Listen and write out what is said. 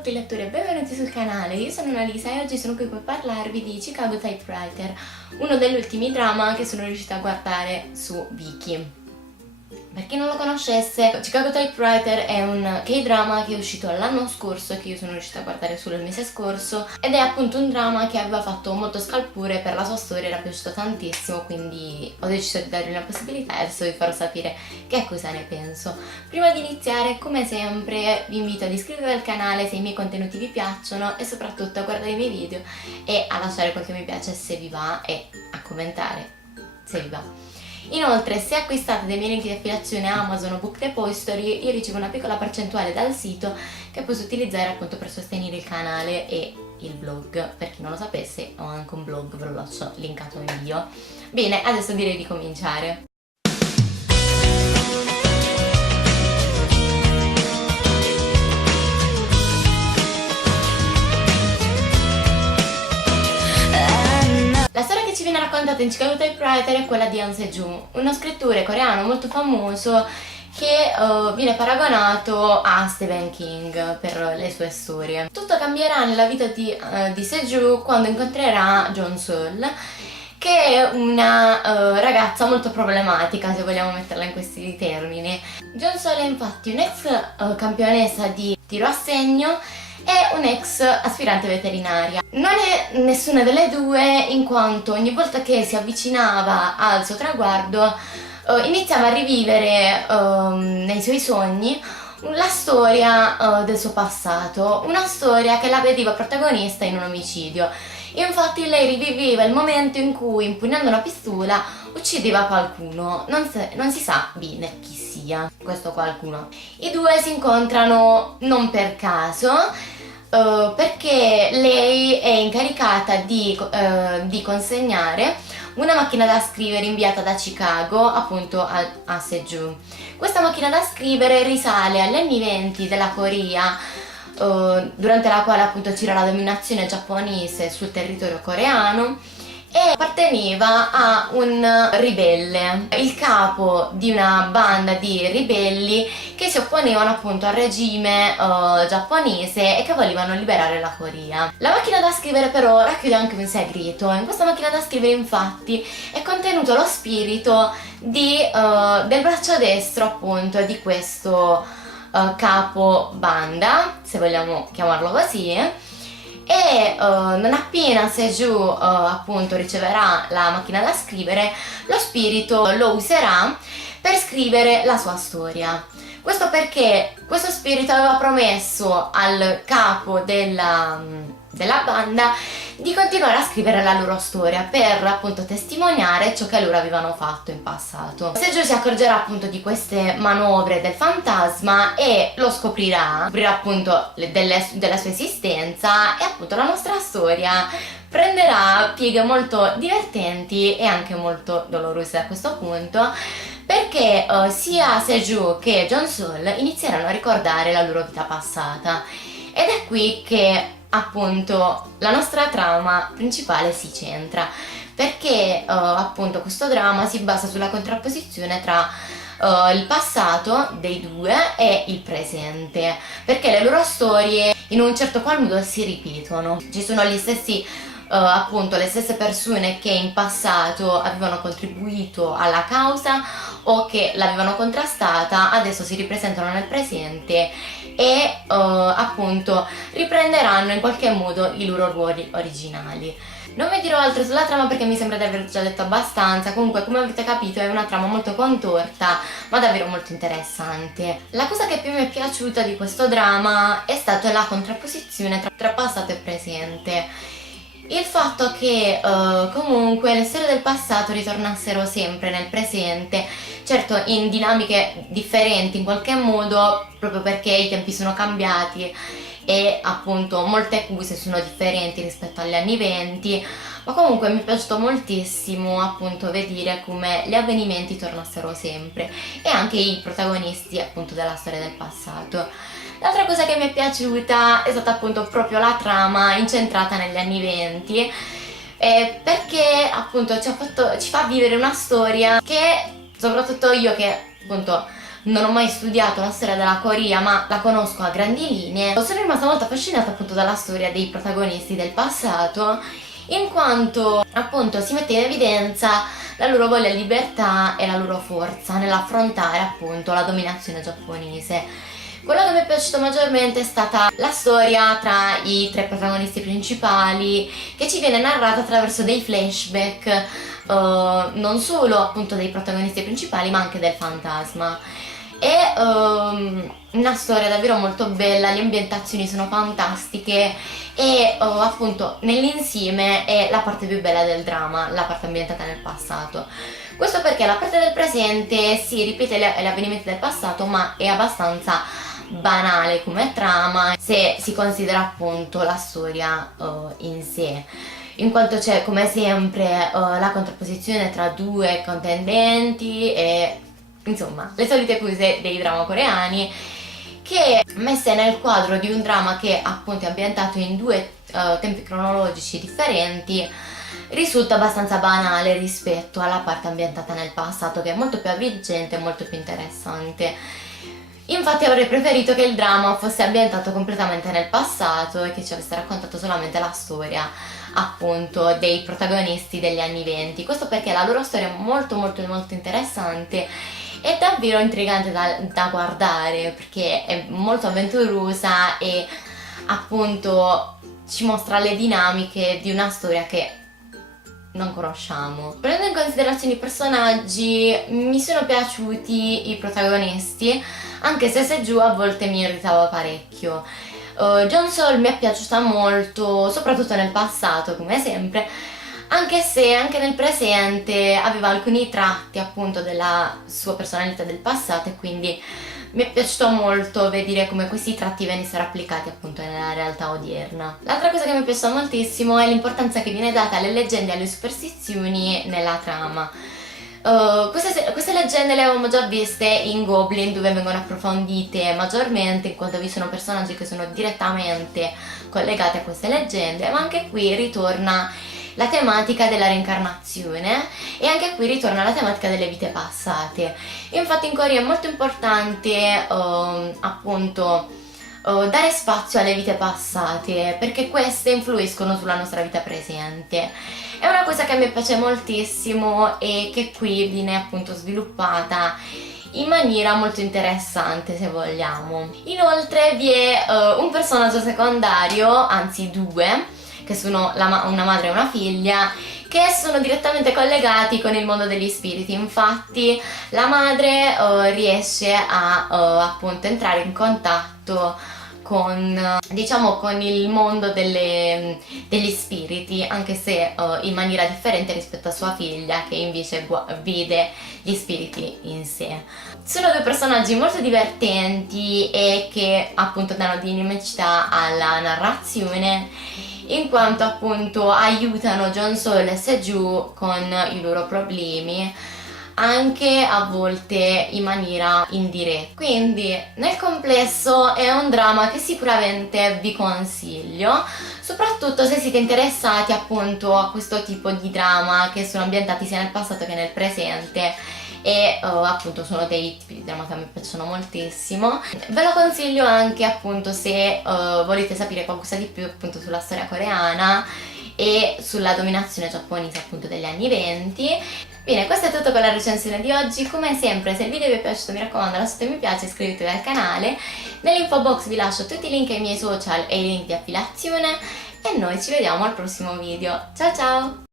tutti i lettori e benvenuti sul canale, io sono Annalisa e oggi sono qui per parlarvi di Chicago Typewriter, uno degli ultimi drama che sono riuscita a guardare su Viki. Per chi non lo conoscesse, Chicago Typewriter è un K-drama che è uscito l'anno scorso e che io sono riuscita a guardare solo il mese scorso, ed è appunto un drama che aveva fatto molto scalpore per la sua storia, era piaciuto tantissimo, quindi ho deciso di dargli una possibilità e adesso vi farò sapere che cosa ne penso. Prima di iniziare, come sempre, vi invito ad iscrivervi al canale se i miei contenuti vi piacciono e soprattutto a guardare i miei video e a lasciare qualche mi piace se vi va e a commentare se vi va. Inoltre, se acquistate dei miei link di affiliazione Amazon o Book Depository, io ricevo una piccola percentuale dal sito che posso utilizzare appunto per sostenere il canale e il blog. Per chi non lo sapesse, ho anche un blog, ve lo lascio linkato in bio. Bene, adesso direi di cominciare. La storia che ci viene raccontata in Chicago Typewriter è quella di Han Se-ju, uno scrittore coreano molto famoso che viene paragonato a Stephen King per le sue storie. Tutto cambierà nella vita di Se-ju quando incontrerà Jong-sul, che è una ragazza molto problematica, se vogliamo metterla in questi termini. Jong-sul è infatti un'ex campionessa di tiro a segno e un'ex aspirante veterinaria. Non è nessuna delle due, in quanto ogni volta che si avvicinava al suo traguardo iniziava a rivivere nei suoi sogni la storia del suo passato, una storia che la vedeva protagonista in un omicidio. Infatti lei riviveva il momento in cui, impugnando una pistola, uccideva qualcuno, non si sa bene chi sia questo qualcuno. I due si incontrano non per caso, perché lei è incaricata di consegnare una macchina da scrivere inviata da Chicago appunto a Se-ju. Questa macchina da scrivere risale agli anni 20 della Corea, durante la quale appunto c'era la dominazione giapponese sul territorio coreano, e apparteneva a un ribelle, il capo di una banda di ribelli che si opponevano appunto al regime giapponese e che volevano liberare la Corea. La macchina da scrivere però racchiude anche un segreto. In questa macchina da scrivere infatti è contenuto lo spirito del braccio destro appunto di questo capo banda, se vogliamo chiamarlo così. E non appena Se-ju appunto riceverà la macchina da scrivere, lo spirito lo userà per scrivere la sua storia. Questo perché questo spirito aveva promesso al capo della banda di continuare a scrivere la loro storia per appunto testimoniare ciò che loro avevano fatto in passato. Se-ju si accorgerà appunto di queste manovre del fantasma e lo scoprirà appunto della sua esistenza, e appunto la nostra storia prenderà pieghe molto divertenti e anche molto dolorose a questo punto, perché sia Se-ju che Jong-sul inizieranno a ricordare la loro vita passata, ed è qui che appunto la nostra trama principale si centra, perché appunto questo dramma si basa sulla contrapposizione tra il passato dei due e il presente, perché le loro storie in un certo qual modo si ripetono. Ci sono gli stessi appunto le stesse persone che in passato avevano contribuito alla causa o che l'avevano contrastata, adesso si ripresentano nel presente e appunto riprenderanno in qualche modo i loro ruoli originali. Non vi dirò altro sulla trama perché mi sembra di aver già detto abbastanza. Comunque, come avete capito, è una trama molto contorta ma davvero molto interessante. La cosa che più mi è piaciuta di questo drama è stata la contrapposizione tra passato e presente. Il fatto che comunque le storie del passato ritornassero sempre nel presente, certo in dinamiche differenti in qualche modo, proprio perché i tempi sono cambiati e appunto molte cose sono differenti rispetto agli anni 20, ma comunque mi è piaciuto moltissimo appunto vedere come gli avvenimenti tornassero sempre e anche i protagonisti appunto della storia del passato. L'altra cosa che mi è piaciuta è stata appunto proprio la trama incentrata negli anni 20, perché appunto ci fa vivere una storia che soprattutto io che appunto non ho mai studiato la storia della Corea, ma la conosco a grandi linee. Sono rimasta molto affascinata appunto dalla storia dei protagonisti del passato, in quanto appunto si mette in evidenza la loro voglia di libertà e la loro forza nell'affrontare appunto la dominazione giapponese. Quello che mi è piaciuto maggiormente è stata la storia tra i tre protagonisti principali, che ci viene narrata attraverso dei flashback, non solo appunto dei protagonisti principali ma anche del fantasma. È una storia davvero molto bella, le ambientazioni sono fantastiche e appunto nell'insieme è la parte più bella del dramma, la parte ambientata nel passato. Questo perché la parte del presente si ripete gli avvenimenti del passato, ma è abbastanza banale come trama se si considera appunto la storia in sé, in quanto c'è come sempre la contrapposizione tra due contendenti e insomma le solite accuse dei drama coreani, che messe nel quadro di un dramma che appunto è ambientato in due tempi cronologici differenti risulta abbastanza banale rispetto alla parte ambientata nel passato, che è molto più avvincente e molto più interessante. Infatti avrei preferito che il dramma fosse ambientato completamente nel passato e che ci avesse raccontato solamente la storia appunto dei protagonisti degli anni '20. Questo perché la loro storia è molto molto molto interessante e davvero intrigante da guardare, perché è molto avventurosa e appunto ci mostra le dinamiche di una storia che non conosciamo. Prendendo in considerazione i personaggi, mi sono piaciuti i protagonisti, anche se Seju a volte mi irritava parecchio. Jeon-seol mi è piaciuta molto, soprattutto nel passato, come sempre, anche se anche nel presente aveva alcuni tratti appunto della sua personalità del passato, e quindi mi è piaciuto molto vedere come questi tratti venissero applicati appunto nella realtà odierna. L'altra cosa che mi è piaciuta moltissimo è l'importanza che viene data alle leggende e alle superstizioni nella trama. Queste leggende le avevamo già viste in Goblin, dove vengono approfondite maggiormente, in quanto vi sono personaggi che sono direttamente collegati a queste leggende, ma anche qui ritorna la tematica della reincarnazione e anche qui ritorna la tematica delle vite passate. Infatti in Corea è molto importante appunto dare spazio alle vite passate, perché queste influiscono sulla nostra vita presente. È una cosa che a me piace moltissimo e che qui viene appunto sviluppata in maniera molto interessante, se vogliamo. Inoltre vi è un personaggio secondario, anzi due, che sono una madre e una figlia, che sono direttamente collegati con il mondo degli spiriti. Infatti la madre riesce a appunto entrare in contatto con, diciamo, con il mondo degli spiriti, anche se in maniera differente rispetto a sua figlia, che invece vede gli spiriti in sé. Sono due personaggi molto divertenti e che appunto danno dinamicità alla narrazione, in quanto appunto aiutano Jeon-seol e Seju con i loro problemi, anche a volte in maniera indiretta. Quindi nel complesso è un dramma che sicuramente vi consiglio, soprattutto se siete interessati appunto a questo tipo di drama che sono ambientati sia nel passato che nel presente, e appunto sono dei tipi di drama che a me piacciono moltissimo. Ve lo consiglio anche appunto se volete sapere qualcosa di più appunto sulla storia coreana e sulla dominazione giapponese appunto degli anni '20. Bene, questo è tutto con la recensione di oggi. Come sempre, se il video vi è piaciuto, mi raccomando, lasciate mi piace e iscrivetevi al canale. Nell'info box vi lascio tutti i link ai miei social e i link di affiliazione e noi ci vediamo al prossimo video. Ciao ciao!